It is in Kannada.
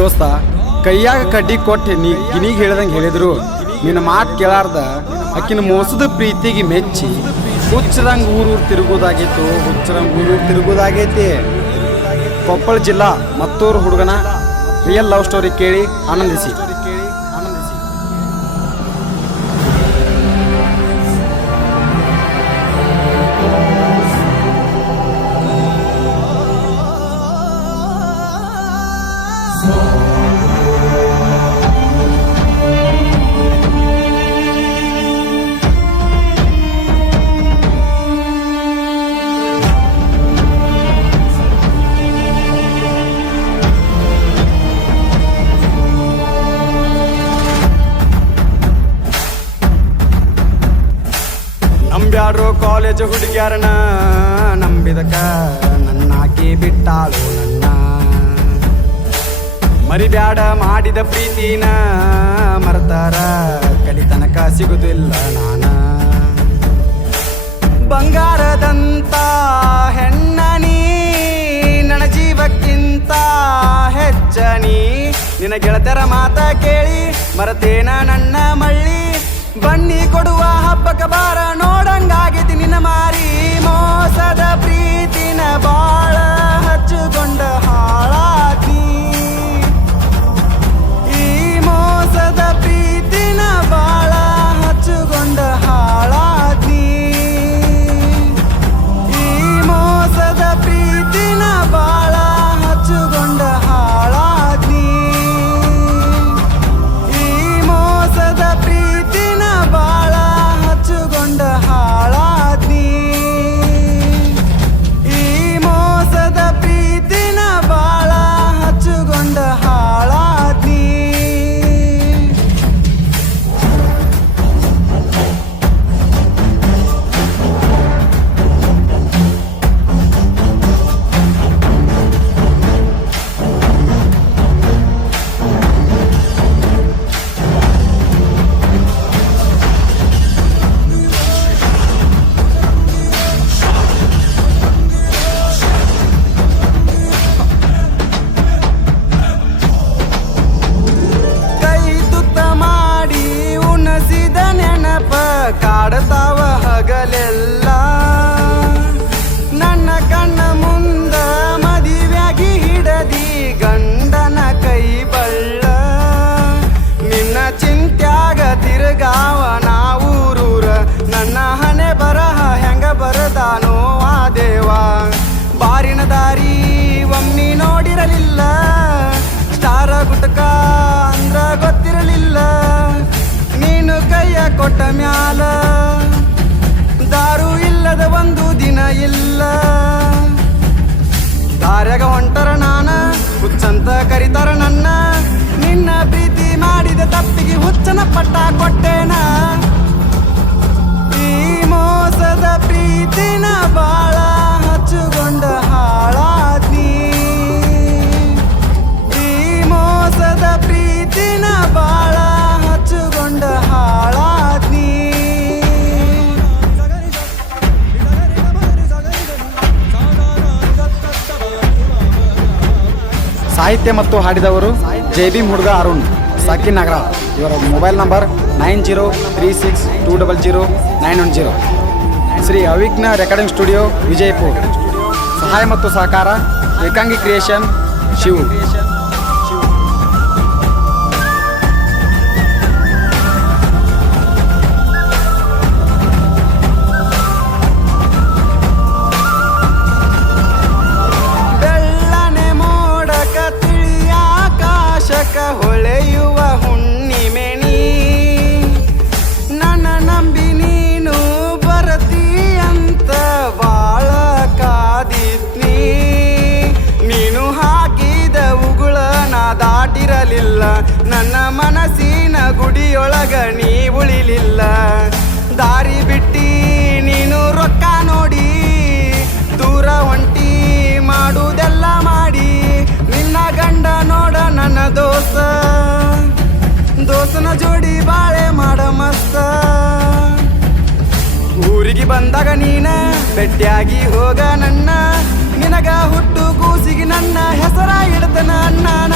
ದೋಸ್ತ ಕೈಯಾಗ ಕಡ್ಡಿ ಕೊಟ್ಟು ಗಿನಿಗೆ ಹೇಳ್ದಂಗೆ ಹೇಳಿದ್ರು ನಿನ್ನ ಮಾತು ಕೇಳಾರ್ದ ಆಕಿನ ಮೋಸದ ಪ್ರೀತಿಗೆ ಮೆಚ್ಚಿ ಹುಚ್ಚರಂಗೆ ಊರೂರು ತಿರುಗೋದಾಗೈತಿ. ಕೊಪ್ಪಳ ಜಿಲ್ಲಾ ಮತ್ತೂರು ಹುಡುಗನ ರಿಯಲ್ ಲವ್ ಸ್ಟೋರಿ ಕೇಳಿ ಆನಂದಿಸಿ. ನಂಬ್ಯಾಡ್ರು ಕಾಲೇಜ್ ಹುಡುಗ್ಯಾರನ ನಂಬಿದಕ ನನ್ನಾಕಿ ಬಿಟ್ಟಾಳು ನನ್ನ. ಮರಿಬ್ಯಾಡ ಮಾಡಿದ ಪ್ರೀತಿನ ಮರ್ತಾರ ಕಡಿತನಕ ಸಿಗುದಿಲ್ಲ ನಾನ. ಬಂಗಾರದಂತ ಹೆಣ್ಣನಿ ನನ್ನ ಜೀವಕ್ಕಿಂತ ಹೆಚ್ಚನಿ. ನಿನ್ನ ಗೆಳತರ ಮಾತ ಕೇಳಿ ಮರತೇನ ನನ್ನ ಮಳ್ಳಿ. ಬನ್ನಿ ಕೊಡುವ ಹಬ್ಬಕ ಬಾರ ನೋಡಂಗಾಗಿತಿ ನಿನ್ನ ಮಾರಿ. ಮೋಸದ ಪ್ರೀತಿನ ಬಾಳ ಹಚ್ಚುಕೊಂಡ ಹಾಳಾತಿ. ಈ ಮೋಸದ ಪ್ರೀತಿನ ಬಾಳ ಹಚ್ಚುಕೊಂಡ ಹಾಳಾತಿ. ಈ ಮೋಸದ ಪ್ರೀತಿನ ಬಾಳ ಹಚ್ಚುಕೊಂಡ ಹಾಳಾತಿ. ಈ ಮೋಸದ ಪ್ರೀತಿನ ಬಾಳ ಹಚ್ಚುಕೊಂಡ ಹಾಳಾದ್ನಿ. ಈ ಮೋಸದ ಪ್ರೀತಿನ ಬಾಳ ಹಚ್ಚುಕೊಂಡ ಹಾಳಾದ್ನಿ. ಕಾಡತಾವ ಹಗಲೆಲ್ಲ ನನ್ನ ಕಣ್ಣ ಮುಂದ ಮದುವೆಯಾಗಿ ಹಿಡದಿ ಗಂಡನ ಕೈ ಬಳ್ಳ. ನಿನ್ನ ಚಿಂತ್ಯಾಗ ತಿರುಗಾವ ನಾವೂರೂರ ನನ್ನ ಹಣೆ ಬರಹ ಹೆಂಗ ಬರದಾನೋ ಆ ದೇವ. ಬಾರಿನ ದಾರಿ ಒಮ್ಮೆ ನೋಡಿರಲಿಲ್ಲ, ಸ್ಟಾರ ಗುಟಕ ಅಂದ್ರ ಗೊತ್ತಿರಲಿಲ್ಲ. ನೀನು ಕೈಯ ಕೊಟ್ಟ ಮ್ಯಾಲ ದಾರು ಇಲ್ಲದ ಒಂದು ದಿನ ಇಲ್ಲ. ದಾರ್ಯಾಗ ಹೊಂಟರ ನಾನ ಹುಚ್ಚಂತ ಕರಿತಾರ ನನ್ನ. ನಿನ್ನ ಪ್ರೀತಿ ಮಾಡಿದ ತಪ್ಪಿಗೆ ಹುಚ್ಚನ ಪಟ್ಟ ಕೊಟ್ಟೇನ. ಈ ಮೋಸದ ಪ್ರೀತಿನ ಬಾಳ ಹಚ್ಚುಕೊಂಡ ಹಾಳಾದ್ನಿ. ಈ ಮೋಸದ ಪ್ರೀತಿನ ಬಾಳ ಹಚ್ಚುಕೊಂಡ ಹಾಳಾದ್ನಿ. ಸಾಹಿತ್ಯ ಮತ್ತು ಹಾಡಿದವರು ಜೈಬೀಮ್ ಹುಡುಗ ಅರುಣ್ ಸಾಕಿನ್ ನಾಗರಾಜ್. ಇವರ mobile number 9036200910. Shri Avighna recording studio Vijayapura. ಸಹಾಯ ಮತ್ತು ಸಹಕಾರ ಏಕಾಂಗಿ ಕ್ರಿಯೇಷನ್ ಶಿವು. ಹೊಳೆಯುವ ಹುಣ್ಣಿಮೆಣಿ ನನ್ನ ನಂಬಿ ನೀನು ಬರತಿ ಅಂತ ಬಾಳ ಕಾದಿದ್ನಿ. ನೀನು ಹಾಕಿದ ಉಗುಳ ನಾ ದಾಟಿರಲಿಲ್ಲ, ನನ್ನ ಮನಸ್ಸಿನ ಗುಡಿಯೊಳಗ ನೀ ಉಳಿಲಿಲ್ಲ. ದಾರಿ ಬಿಟ್ಟಿ ನೀನು ರೊಕ್ಕ ನೋಡಿ ದೂರ ಹೊಂಟಿ ಮಾಡುವುದೆಲ್ಲ ಮಾಡಿ. ನಿನ್ನ ಗಂಡ ನೋಡ ನನ್ನ ದೋಸ್ತನ ಜೋಡಿ ಬಾಳೆ ಮಾಡ ಮಸ್ತ. ಊರಿಗೆ ಬಂದಾಗ ನೀನ ಭೇಟಿಯಾಗಿ ಹೋಗ ನನ್ನ. ನಿನಗ ಹುಟ್ಟು ಕೂಸಿಗೆ ನನ್ನ ಹೆಸರ ಇಡ್ತನ ಅಣ್ಣನ.